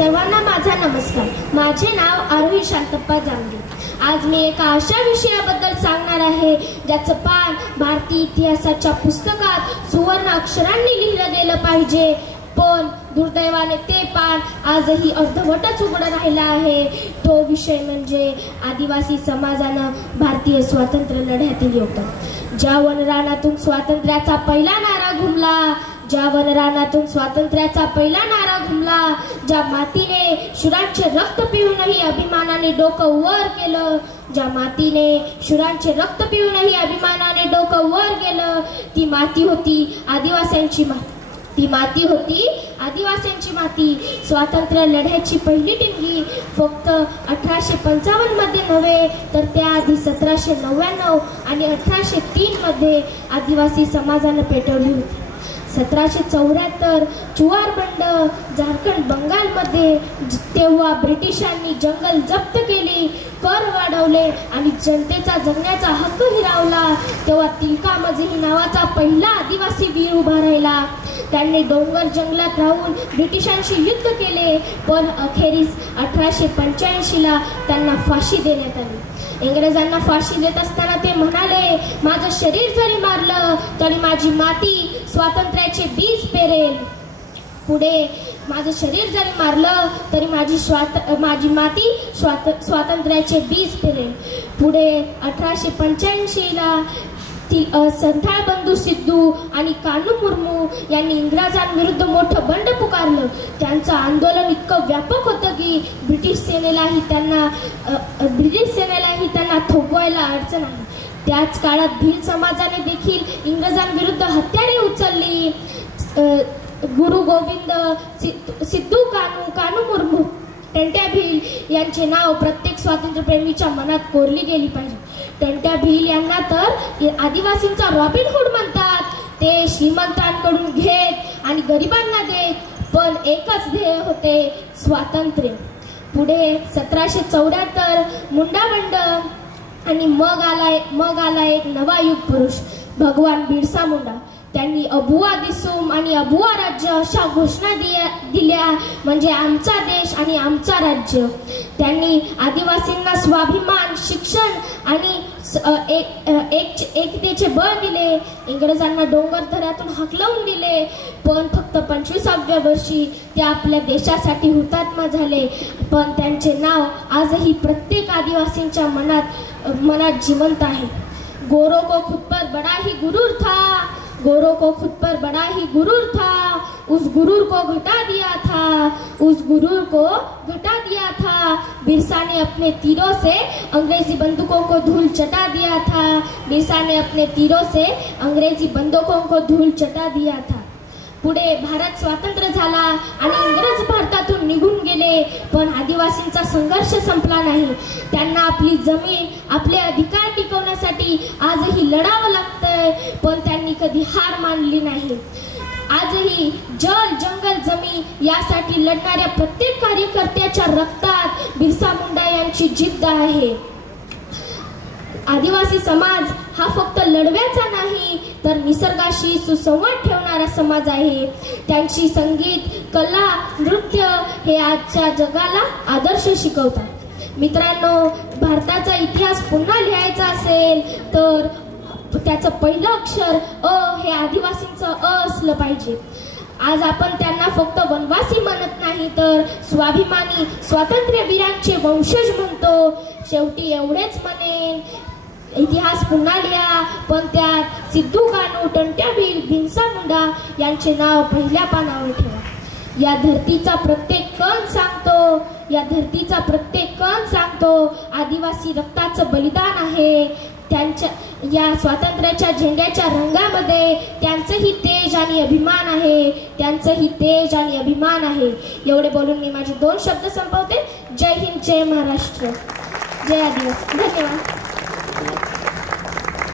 सर्वांना माझा नमस्कार। माझे नाव आरोही शांतप्पा जांगे। आज मी एका अशा विषयाबद्दल सांगणार आहे ज्याचं पान भारतीय इतिहासाच्या पुस्तकात सुवर्ण अक्षरांनी लिहिलं गेलं पाहिजे, पण दुर्दैवाने ते पान आजही अर्धवटच उघडं राहिलं आहे। तो विषय म्हणजे आदिवासी समाजानं भारतीय स्वातंत्र्य लढ्यातील योगदान। ज्या वनरानातून स्वातंत्र्याचा पहिला नारा घुमला, ज्या वनरानातून स्वातंत्र्याचा पहिला नारा घुमला, ज्या मातीने शूरांचे रक्त पिऊनही अभिमानाने डोकं वर केलं, ज्या मातीने शूरांचे रक्त पिऊनही अभिमानाने डोकं वर केलं, ती माती होती आदिवासींची माती। ती माती होती आदिवासींची माती। स्वातंत्र्य लढ्याची पहिली टिंगी फक्त 1855 मध्ये नव्हे तर त्याआधी 1799 आणि 1803 मध्ये आदिवासी समाजाने पेटवली होती। 1774 चुवार बंड झारखंड बंगालमध्ये तेव्हा ब्रिटिशांनी जंगल जप्त केली, कर वाढवले आणि जनतेचा जगण्याचा हक्क हिरावला, तेव्हा तिलकामझी नावाचा पहिला आदिवासी वीर उभा राहिला। त्यांनी डोंगर जंगलात राहून ब्रिटिशांशी युद्ध केले, पण अखेरीस 1885 त्यांना फाशी देण्यात आली। इंग्रजांना फाशी देत असताना ते म्हणाले, माझं शरीर जरी मारलं तरी माझी माती स्वातंत्र्याचे बीज पेरेल। पुढे माझं शरीर जरी मारलं तरी माझी माती स्वातंत्र्याचे बीज पेरेल। पुढे 1885 संथाळ बंधू सिद्धू आणि कानू मुर्मू यांनी इंग्रजांविरुद्ध मोठं बंड पुकारलं। त्यांचं आंदोलन इतकं व्यापक होतं की ब्रिटिश सेनेलाही त्यांना थोपवायला अडचण आली। त्याच काळात भील समाजाने देखील इंग्रजांविरुद्ध हत्यारे उचलली। गुरु गोविंद सिद्धू कानू मुर्मू टंट्या भील यांचे नाव प्रत्येक स्वातंत्र्यप्रेमीच्या मनात कोरली गेली पाहिजे। टंट्या भील यांना तर आदिवासींचा रॉबिनहुड म्हणतात। ते श्रीमंतांकडून घेत आणि गरिबांना देत, पण एकच ध्येय होते, स्वातंत्र्य। पुढे 1774 मुंडा बंड आणि मग आला एक नवा युग पुरुष, भगवान बिरसा मुंडा। त्यांनी अबुआ दिसूम आणि अबुआ राज्य अशा घोषणा दिल्या, म्हणजे आमचा देश आणि आमचा राज्य। त्यांनी आदिवासींना स्वाभिमान, शिक्षण आणि एकतेचे बळ दिले। इंग्रजांना डोंगरदऱ्यातून हकलवून दिले, पण फक्त 25व्या वर्षी ते आपल्या देशासाठी हुतात्मा झाले। पण त्यांचे नाव आजही प्रत्येक आदिवासींच्या मनात जिवंत आहे। गोरों को खुद पर बड़ा ही गुरूर था, गोरों को खुद पर बड़ा ही गुरूर था, उस गुरूर को घटा दिया था, उस गुरूर को घटा दिया था। बिरसा ने अपने तीरों से अंग्रेजी बंदूकों को धूल चटा दिया था, बिरसा ने अपने तीरों से अंग्रेजी बंदूकों को धूल चटा दिया था। पुढे भारत स्वतंत्र झाला आणि इंग्रज भारतातून निघून गेले, पण आदिवासींचा संघर्ष संपला नाही। त्यांना आपली जमीन, आपले अधिकार टिकवण्यासाठी आजही लढावं लागतंय, पण त्यांनी कधी हार मानली नाही। आजही जल, जंगल, जमीन यासाठी लढणाऱ्या प्रत्येक कार्यकर्त्याच्या रक्तात बिरसा मुंडा यांची जिद्द आहे। आदिवासी समाज हा फक्त लढव्याचा नाही तर निसर्गाशी सुसंवाद ठेवणारा समाज आहे। त्यांची संगीत, कला, नृत्य हे आजच्या जगाला आदर्श शिकवतात। मित्रांनो, भारताचा इतिहास पुन्हा लिहायचा असेल तर त्याचं पहिलं अक्षर अ हे आदिवासींचं अ असलं पाहिजे। आज आपण त्यांना फक्त वनवासी म्हणत नाही तर स्वाभिमानी स्वातंत्र्यवीरांचे वंशज म्हणतो। शेवटी एवढेच म्हणेन, इतिहास पुन्हा लिहा, पण त्यात सिद्धू कानू, टंट्या भील, बिरसा मुंडा यांचे नाव पहिल्या पानावर ठेवा। या धरतीचा प्रत्येक कण सांगतो, या धरतीचा प्रत्येक कण सांगतो आदिवासी रक्ताचं बलिदान आहे। त्यांच्या या स्वातंत्र्याच्या झेंड्याच्या रंगामध्ये त्यांचंही तेज आणि अभिमान आहे, त्यांचंही तेज आणि अभिमान आहे। एवढे बोलून मी माझे 2 शब्द संपवते। जय हिंद, जय महाराष्ट्र, जय आदिवासी। धन्यवाद।